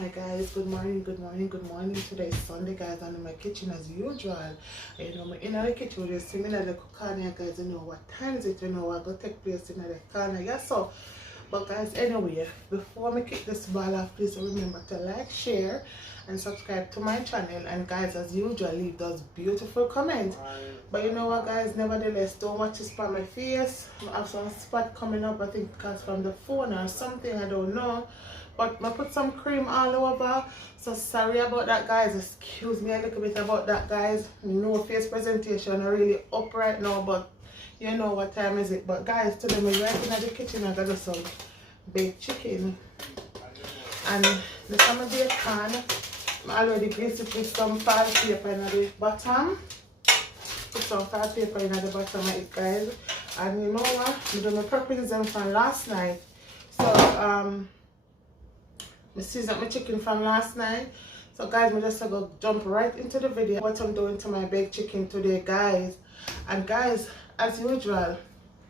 Hi guys, good morning, good morning, good morning. Today is Sunday guys. I'm in my kitchen as usual. You know, I'm in the kitchen with the similar the corner guys. You know what time is it? You know what go take place in the corner. Yeah, so but guys, anyway, before I kick this ball off, please remember to like, share and subscribe to my channel, and guys, as usual, leave those beautiful comments. But you know what guys, nevertheless, don't watch this by my face. I have some spot coming up, I think because from the phone or something, I don't know. But I put some cream all over, so sorry about that guys. Excuse me a little bit about that guys. No face presentation are really up right now, but you know what time is it. But guys, today I'm right in the kitchen. I got some baked chicken, and the summer bacon. I already greased it with some foil paper in the bottom. Put some foil paper in the bottom of it guys. And you know what, I done my preppings them from last night. So I seasoned my chicken from last night. So guys, I'm just gonna jump right into the video what I'm doing to my baked chicken today guys. And guys, as usual,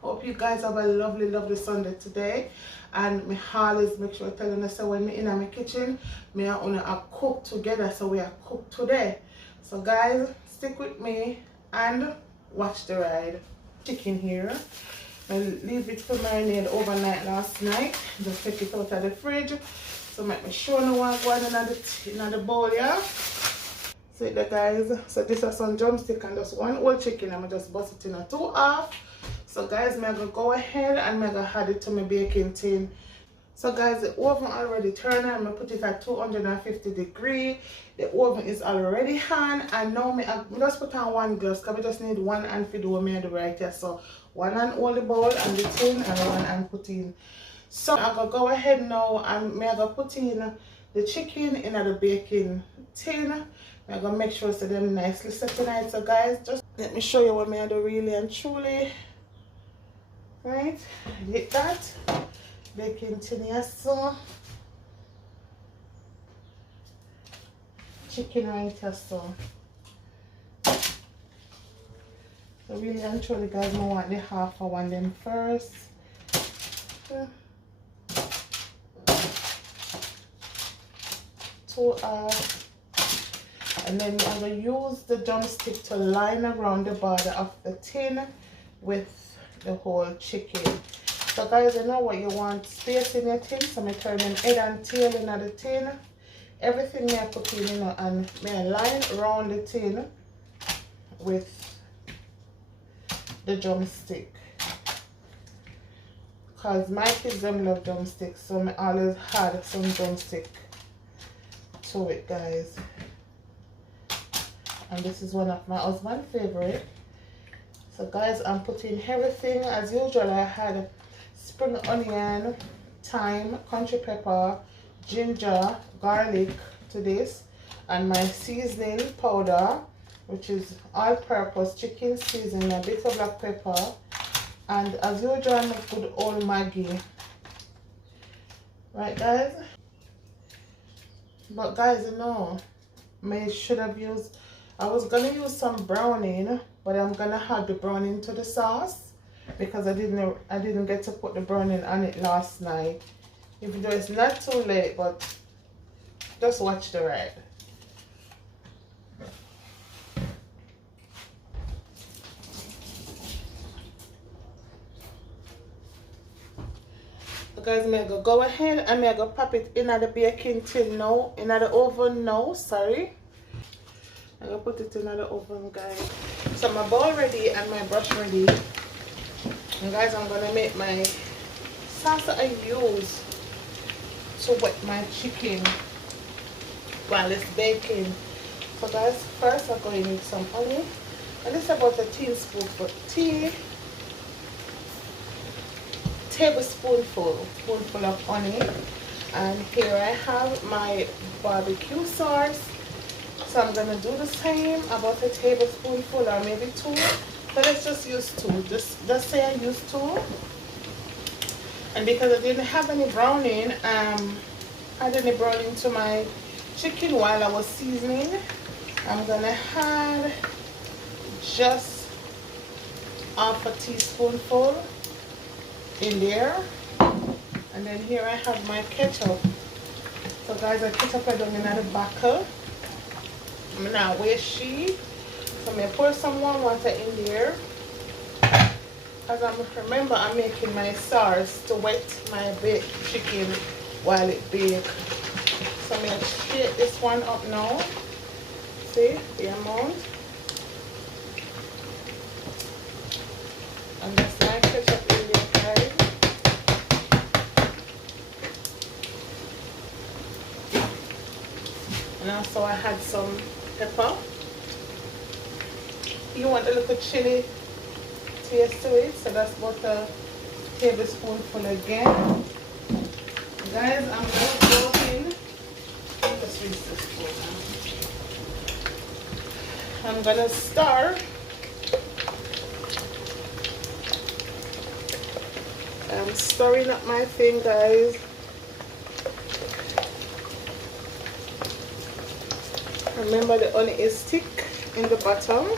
hope you guys have a lovely Sunday today. And me always make sure I tell you so when me in my kitchen, me and Una are cook together, so we are cook today. So guys, stick with me and watch the ride. Chicken here, I leave it for marinade overnight last night. Just take it out of the fridge. So make me sure no one going in the bowl, yeah. So the guys, so this is some drumstick and just one whole chicken. I'm just bust it in a two half. So guys, I'm gonna go ahead and I'm gonna add it to my baking tin. So guys, the oven already turned on. I'm gonna put it at 250 degrees. The oven is already on, and now I just put on one glass because we just need one hand for do me the right here. So one hand hold the bowl and the tin, and one hand put in. So I'm gonna go ahead now and I'm gonna put in the chicken in the baking tin. I'm gonna make sure so them nicely set tonight. So guys, just let me show you what I do really and truly. Right, get that baking tin here, so chicken right here, so really and truly guys, I want the half of one them first. Two and then I'm going to use the drumstick to line around the border of the tin with the whole chicken. So guys, you know what you want, space in your tin, so I turn in head and tail in the tin. Everything I put in, you know, and I line around the tin with the drumstick. Because my kids them love drumsticks, so I always add some drumstick to it guys. And this is one of my husband's favorite. So guys, I'm putting everything as usual. I had spring onion, thyme, country pepper, ginger, garlic to this, and my seasoning powder, which is all-purpose chicken seasoning, a bit of black pepper, and as usual, I'm good old Maggi. Right guys? But guys, you know, I should have used, I was gonna use some browning, but I'm gonna add the browning to the sauce because I didn't get to put the browning on it last night. If you do, it's not too late, but just watch the ride. So guys, I'm gonna go ahead and I'm gonna pop it in the baking tin now, in the oven now, sorry. I'm gonna put it in the oven guys. So my bowl ready and my brush ready. And guys, I'm gonna make my sauce that I use to wet my chicken while it's baking. So guys, first I'm going to need some honey. And this is about a tablespoonful of honey. And here I have my barbecue sauce. So I'm gonna do the same, about a tablespoonful or maybe two. So let's just use two. Just say I use two. And because I didn't have any browning, add any browning to my chicken while I was seasoning, I'm gonna add just half a teaspoonful in there. And then here I have my ketchup. So guys, I put up a down in the buckle. I'm now waste sheet. So I'm gonna pour some warm water in there. As I remember, I'm making my sauce to wet my baked chicken while it bakes. So I'm gonna shake this one up now. See the amount. And that's my ketchup in there, guys. And also I had some pepper. You want a little chili taste to it, so that's about a tablespoonful again. Guys, I'm gonna go in. Just rinse this spoon now. I'm gonna stir. I'm stirring up my thing, guys. Remember, the onion is thick in the bottom.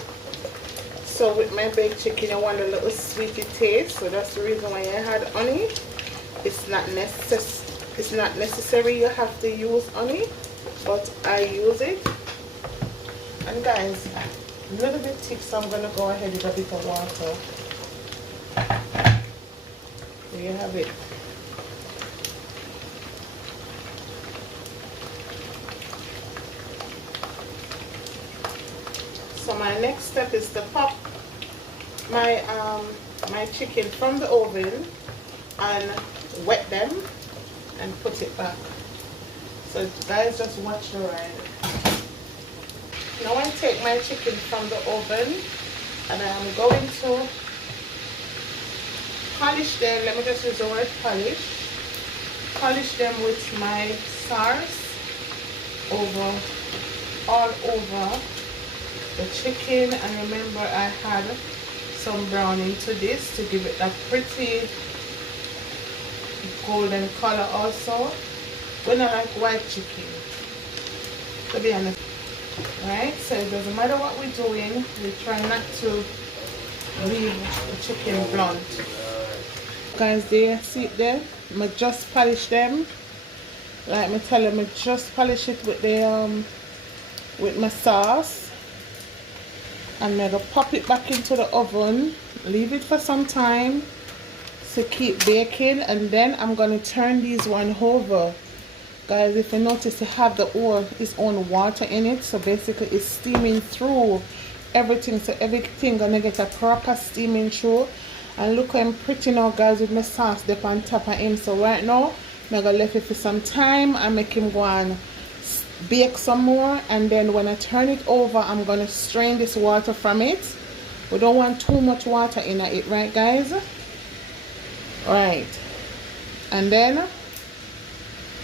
So with my baked chicken, I want a little sweety taste. So that's the reason why I had honey. It's not necessary you have to use honey, but I use it. And guys, a little bit thick, so I'm gonna go ahead with a bit of water. There you have it. So my next step is to pop my my chicken from the oven and wet them and put it back. So guys, just watch the ride. Now I take my chicken from the oven and I'm going to polish them. Let me just use the word polish. Polish them with my sauce all over the chicken. And remember, I had some browning to this to give it that pretty golden color also. We don't like white chicken, to be honest. Right, so it doesn't matter what we're doing, we try not to leave the chicken blunt. Guys, there, see it there? I just polish them. Like me tell them, I just polish it with the with my sauce. And I'm gonna pop it back into the oven, leave it for some time to keep baking, and then I'm gonna turn these one over. Guys, if you notice, it have its own water in it, so basically it's steaming through everything, so everything gonna get a proper steaming through. And look how I'm pretty now, guys, with my sauce up on top of him. So right now I'm gonna leave it for some time and make him go and bake some more, and then when I turn it over, I'm gonna strain this water from it. We don't want too much water in it, right guys? Right, and then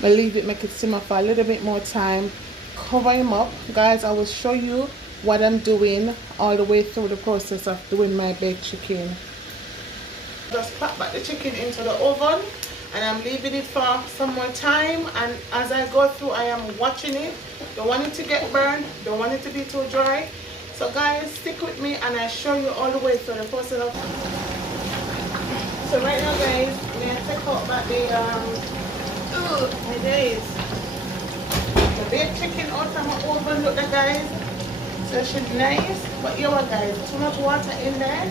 I leave it, make it simmer for a little bit more time, cover him up. Guys, I will show you what I'm doing all the way through the process of doing my baked chicken. Just pop back the chicken into the oven and I'm leaving it for some more time, and as I go through I am watching it. Don't want it to get burned, don't want it to be too dry. So guys, stick with me and I show you all the way through the process of. So right now guys, I'm going to take out back the my days. The baked chicken out of my oven, look that guys. So it should be nice, but you know what guys, too much water in there.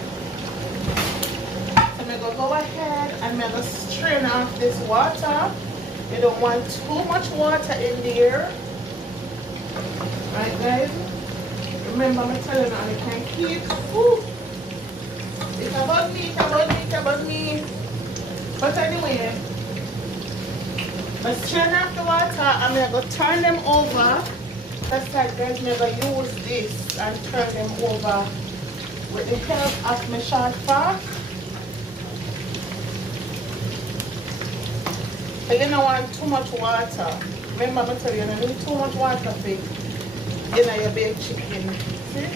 So I'm gonna go ahead and I'm gonna strain off this water. You don't want too much water in there. Right guys? Remember I'm telling you, you can keep. Woo. It's about me, it's about me, it's about me. But anyway, let's strain off the water. I'm going to turn them over. That's like guys, never use this and turn them over with the help of my short fork. So you don't want too much water. Remember I tell you, you don't need too much water for your baked chicken. See?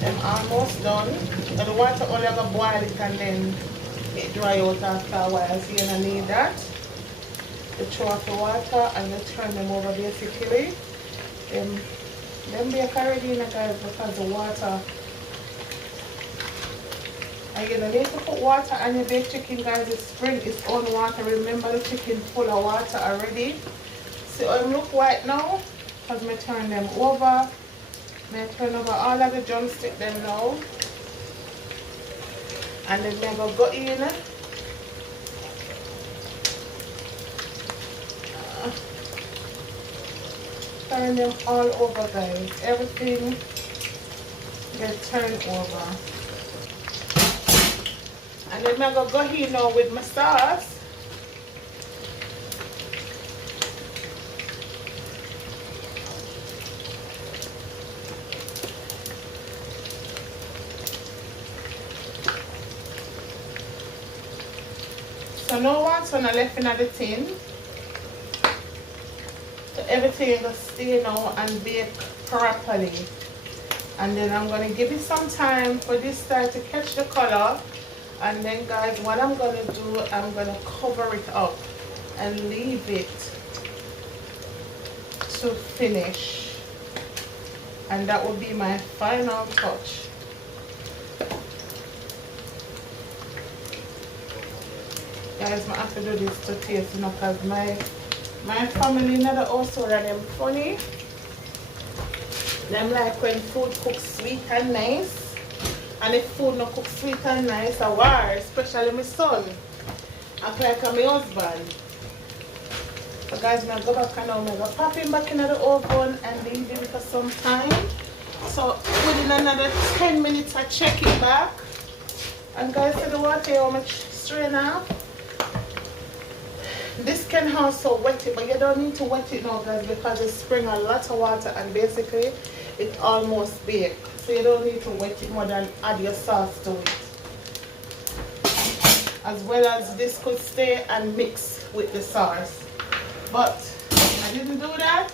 Them almost done. But the water only going to boil it and then it dry out after a while. So you don't need that. You throw off the water and you turn them over basically. Them bake already in guys because the water. And you don't need to put water on your baked chicken guys. It spring its own water. Remember the chicken full of water already. See how them look white now? Because I turn them over. I turn over all of the drumstick them now. And then I go in. Turn them all over, guys. Everything get turned over. And then I go here now with my sauce. So now what's on the left in the tin. So everything will stay now and bake properly. And then I'm going to give it some time for this style to catch the color. And then guys, what I'm going to do, I'm going to cover it up and leave it to finish. And that will be my final touch. Guys, I have to do this to taste, you know, because my family never also are them funny. Them like when food cooks sweet and nice. And if food not cook sweet and nice, I war, especially my son. I like my husband. So guys, I go back and now I go pop him back in the oven and leave him for some time. So within another 10 minutes I check it back. And guys, see the water how much strain off. This can also wet it, but you don't need to wet it now guys because it spring a lot of water and basically it almost baked. So you don't need to wet it more than add your sauce to it. As well as this could stay and mix with the sauce. But I didn't do that.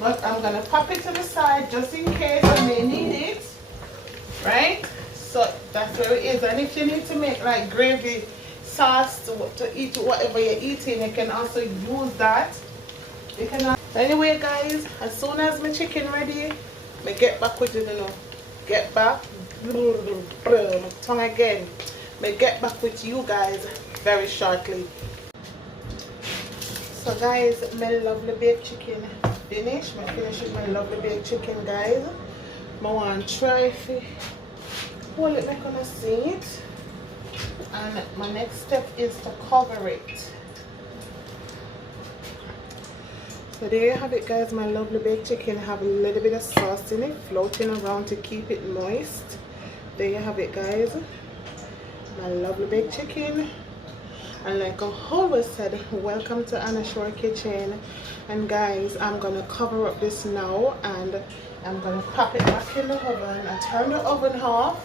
But I'm gonna pop it to the side just in case I may need it. Right? So that's where it is. And if you need to make like gravy sauce to eat whatever you're eating, you can also use that. You can anyway guys, as soon as my chicken ready, I get back with it, you know. Get back. My tongue again. I get back with you guys very shortly. So guys, my lovely baked chicken finished. I finished with my lovely baked chicken guys. I want to try if hold it like on a seat. And my next step is to cover it. So there you have it guys, my lovely baked chicken. Have a little bit of sauce in it floating around to keep it moist. There you have it guys, my lovely baked chicken. And like I always said, welcome to Anna Shore Kitchen. And guys, I'm gonna cover up this now and I'm gonna pop it back in the oven. I turn the oven off.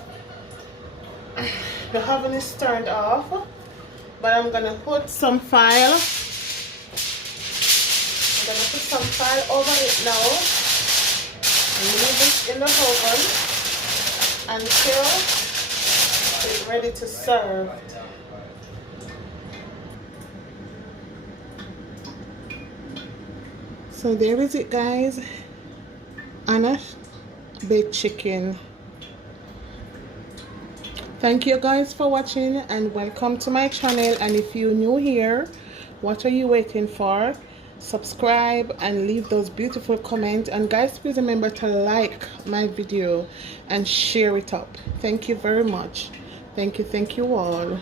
The oven is turned off, but I'm gonna put some foil. I'm gonna put some foil over it now and leave it in the oven until it's ready to serve. So there is it guys, Anna baked chicken. Thank you guys for watching and welcome to my channel. And if you're new here, what are you waiting for? Subscribe and leave those beautiful comments. And guys, please remember to like my video and share it up. Thank you very much. Thank you all.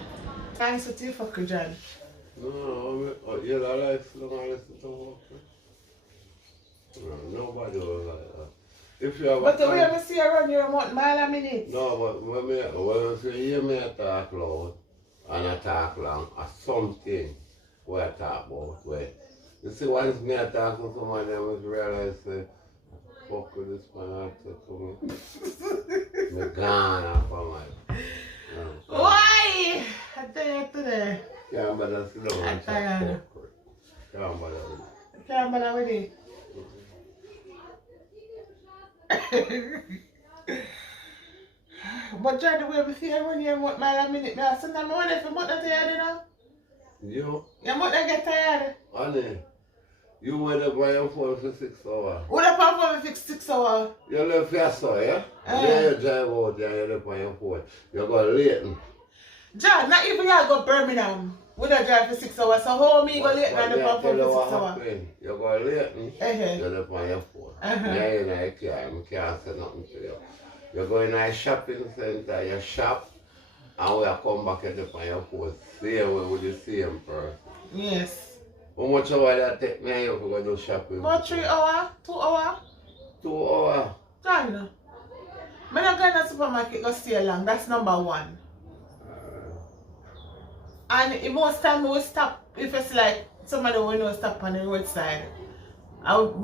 Thanks to you for John. No, you like nobody was like that. If you have but the way I see around your mouth, mile a minute. No, but when you hear me talk loud and I talk long, or something where I talk about, where you see once me I talk to somebody, I must realize, fuck with this man after to me. Me gone off of my. Why? I tell you today. Can't bother sit down and chat fuck. Can't bother with it. Can't bother with it. But John, the way we see everyone here want mile a minute, now sometimes I wonder if you want to tired enough. You? You want to get tired? Honey, you went up by your phone for 6 hours. What up on for 6 hours? You left faster, yeah? Yeah, you drive out there, you left on your phone. You go late. John, not even you go Birmingham. would I drive for 6 hours? So how me go late and the phone for 6 hours? You go late, you're on your phone. Uh-huh. You're in a car, I can't say nothing to you. You go in a shopping center, you shop, and when you come back at the your phone, same way with the same person. Yes. How much hour that take me if you go do shopping? About 3 hours? 2 hours? 2 hours. Done. I'm not going to the supermarket go stay long. That's number one. And most time we will stop if it's like somebody will stop on the roadside.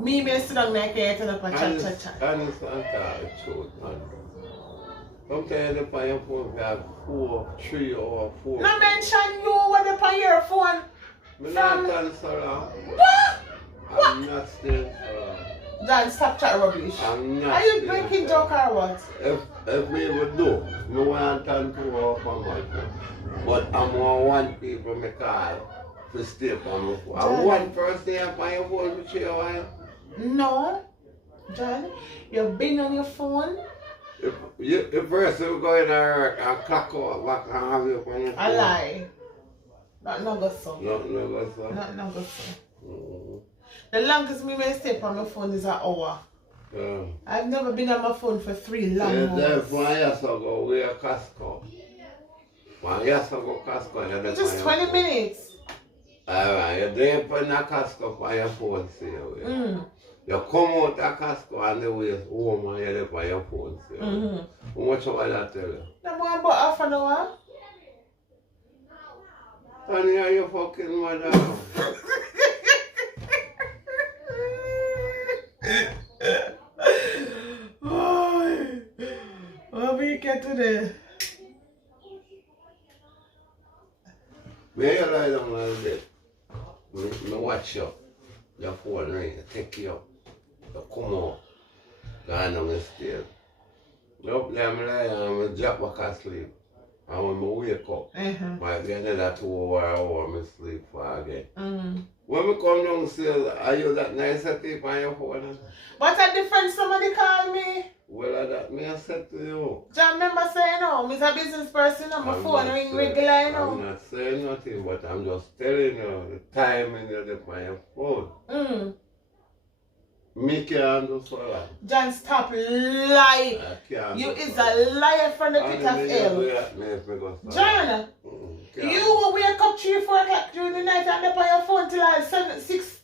Me may sit down there and turn up and chat. And it's not the truth, man. Sometimes you on your phone you have 3 or 4. No mention you when you on your phone. I'm not done so long. What? I'm not staying so long. Dan, stop chat rubbish. I'm not. Are you breaking joke or what? If me would do, I want to turn 2 hours on my phone. But I'm going to want people to call to stay on my phone. I want person on your phone for 3 hours. No. John, you've been on your phone? If person go in there and clock out back and have you on your phone. A lie. Not no go so. No go so. Not no go so. The longest me may stay on my phone is an hour. Yeah. I've never been on my phone for 3 long hours. When I used to go, we are Costco. When I used to go Costco, you're Just 20 minutes. Alright, you're there in a Costco on your phone, see you. You come out of Costco and the way home and you're there on your phone, see you. How much of that tell you? I'm going about half an hour. And you're your fucking mother. What we get today? When you lie down on the bed, I watch you. Your phone ring, take you up. You come out. Go on the stairs. Up there, I lie down and drop back asleep. And when I wake up, might be another 2 hours I sleep for again. When I come downstairs, are you that nice at it on your phone? But a different somebody called me. Well, that me I said to you. John, remember saying, no, I'm a business person and my phone ring regular, you know. I'm not saying nothing, but I'm just telling you the timing you're there on your phone. Me can't do so long. John, stop lying. You is a liar from the pit of hell. John, you will wake up 3, 4 o'clock during the night and up on your phone till like 7, 6,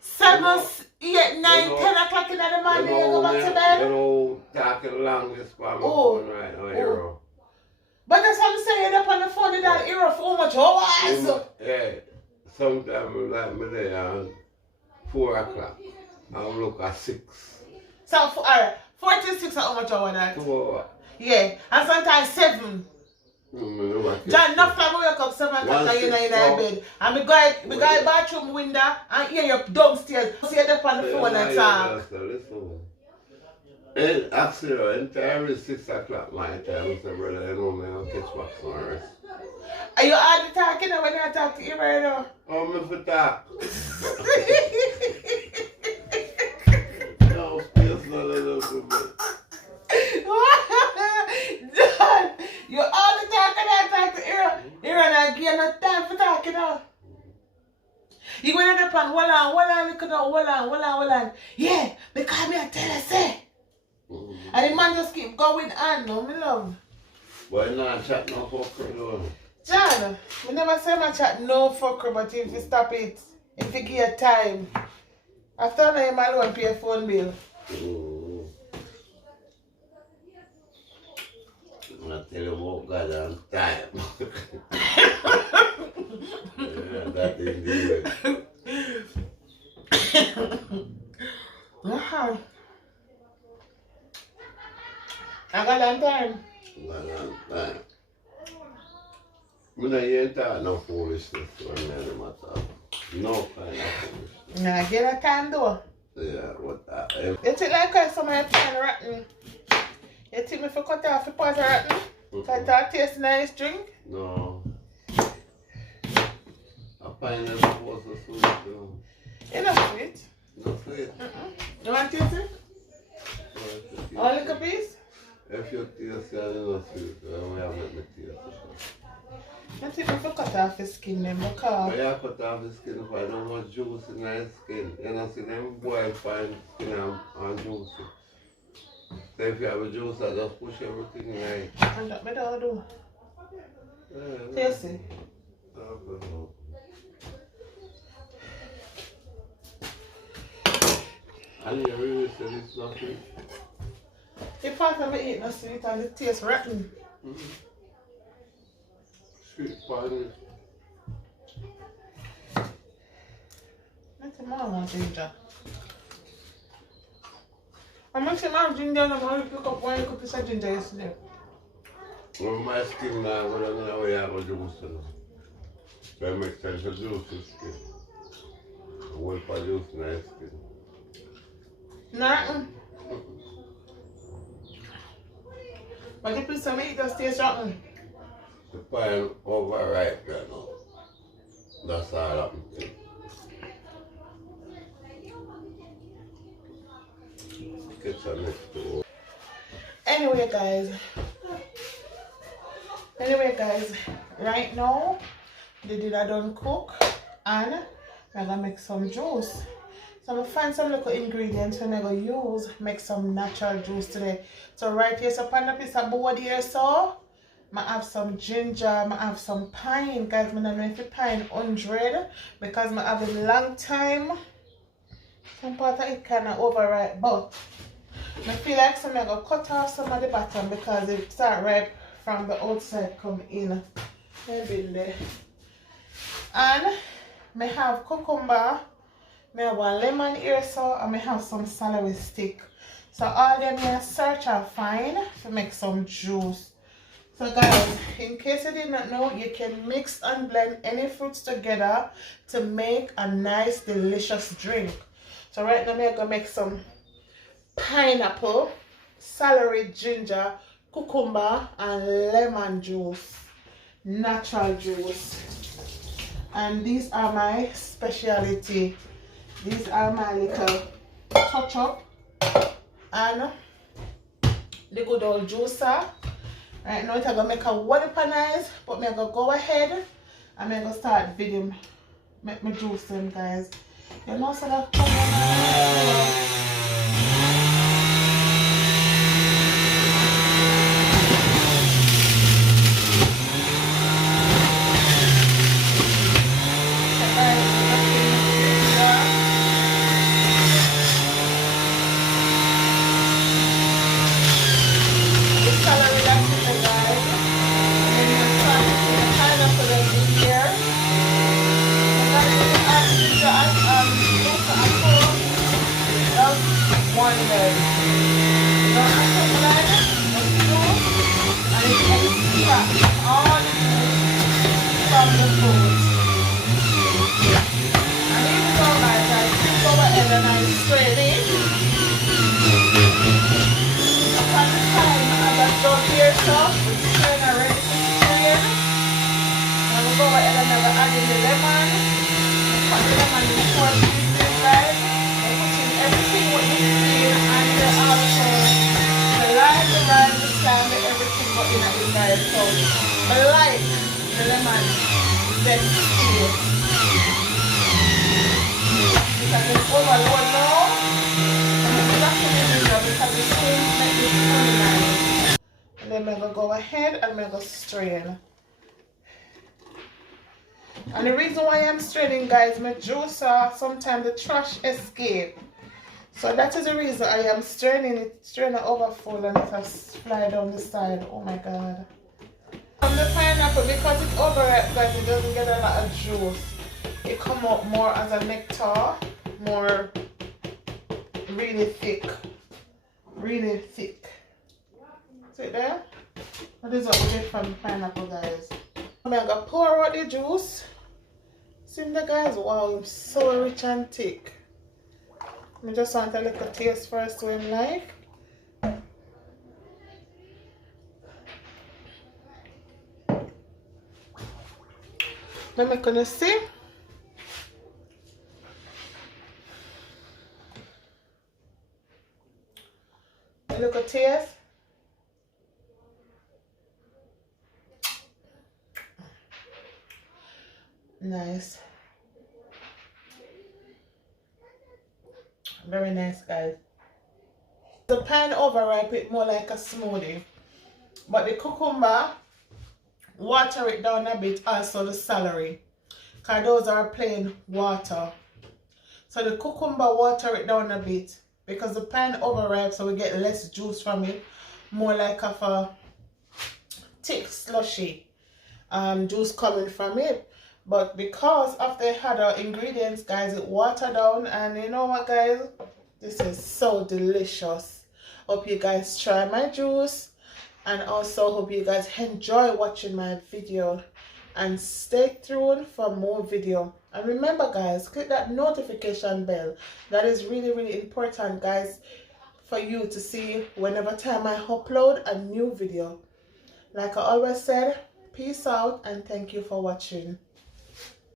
7, 8, 9, 10 o'clock in the morning you go back to bed. You know, talking long this for my phone right now, hero. But that's what I'm saying, you're up on the phone with that hero for how much hours? Yeah, sometimes like me there at 4 o'clock. I'm look at 6. So, alright, 4 till 6 how much hour that? 2 hours. Yeah, and sometimes 7. John, enough time we wake up 7 o'clock and you're in bed. And we go in the bathroom window and hear you downstairs. See you up on the phone and talk. And actually, entire is 6 o'clock my time. So, brother, you know me, I'll catch back some rest. Are you hardly talking when you talk to him right now? Oh, me for talk. No, space not a little bit. John, you all the talk and I talk to Aaron. Aaron, I give no time for talking now. You went up and hold on, look at that, hold on. Yeah, because me I tell you, say. And the man just keep going on, no, me love. Why not chat no fucker, though? John, we never say my chat no fucker, but if you stop it, if you give you time. After I am alone, pay a phone bill. I tell you about God and time. Yeah, that is the Wow. I got long time. God and time. I don't talk no foolishness when I matter. No kind of foolishness. Nah, get a time though. Yeah, what that? You think like I some of your pan rotten? You think me for cut off the part rotten? Because it tastes nice drink? No. A pineapple supposed to sweet too. It's not sweet. No sweet. You want to taste it? All little piece? If you taste it, it's not sweet. I don't have to taste it. I think if you cut off the skin then But because you cut off the skin for no much juice in the skin. You know, see them boil fine skin and juicy. So if you have a juice, I just push everything in it. and that me don't do. Yeah, Tasty. And you really said it's nothing. The part of it eat no sweet and it tastes rotten. Sweet pine. Nothing more than ginger. I'm actually more ginger and I'm going to pick up one cup of ginger yesterday. Well, my skin now, I don't know where you have a juice. So I make sense of juice in skin. I wait for juice in my skin. Nothing. But if it's something, it just tastes rotten. The pine overripe right now. That's all happened to it. Get some next to Anyway guys, right now the dinner done cook and I'm gonna make some juice. So I'm gonna find some little ingredients and I'm gonna use make some natural juice today. So right here, so on the piece of board here, so I have some ginger, I have some pine, guys. I don't know if the pine 100 because I have a long time. Some part of it kinda overripe, but I feel like I'm going to cut off some of the bottom because it start ripe from the outside come in. Maybe in there. And I have cucumber, I have one lemon here, so and I have some celery stick. So all them here search and find to make some juice. So guys, in case you did not know, you can mix and blend any fruits together to make a nice delicious drink. So right now I'm going to make some pineapple, celery, ginger, cucumber and lemon juice, natural juice. And these are my specialty. These are my little touch up and the good old juicer. Right now I'm gonna make a weaponize, but I'm gonna go ahead and I'm gonna start videoing make my juice them, guys. You know, so that and then I'm gonna go ahead and I'm gonna strain. And the reason why I'm straining, guys, my juicer sometimes the trash escape. So that is the reason I am straining it, straining overfull and it has fly down the side. Oh my god. From the pineapple, because it's overripe, guys, it doesn't get a lot of juice. It come out more as a nectar, more really thick. Really thick. See there? That is what we get from the pineapple, guys. I'm gonna pour out the juice. See the guys? Wow, it's so rich and thick. I just want a little taste first to him like. Let me gonna see. A little taste. nice. Very nice, guys. The pine overripe it more like a smoothie, but the cucumber, water it down a bit, also the celery, because those are plain water. So the cucumber, water it down a bit, because the pine overripe, so we get less juice from it, more like of a thick slushy juice coming from it. But because of the other ingredients, guys, it watered down, and you know what, guys, this is so delicious. Hope you guys try my juice, and also hope you guys enjoy watching my video, and stay tuned for more video. And remember, guys, click that notification bell. That is really, really important, guys, for you to see whenever time I upload a new video. Like I always said, peace out, and thank you for watching.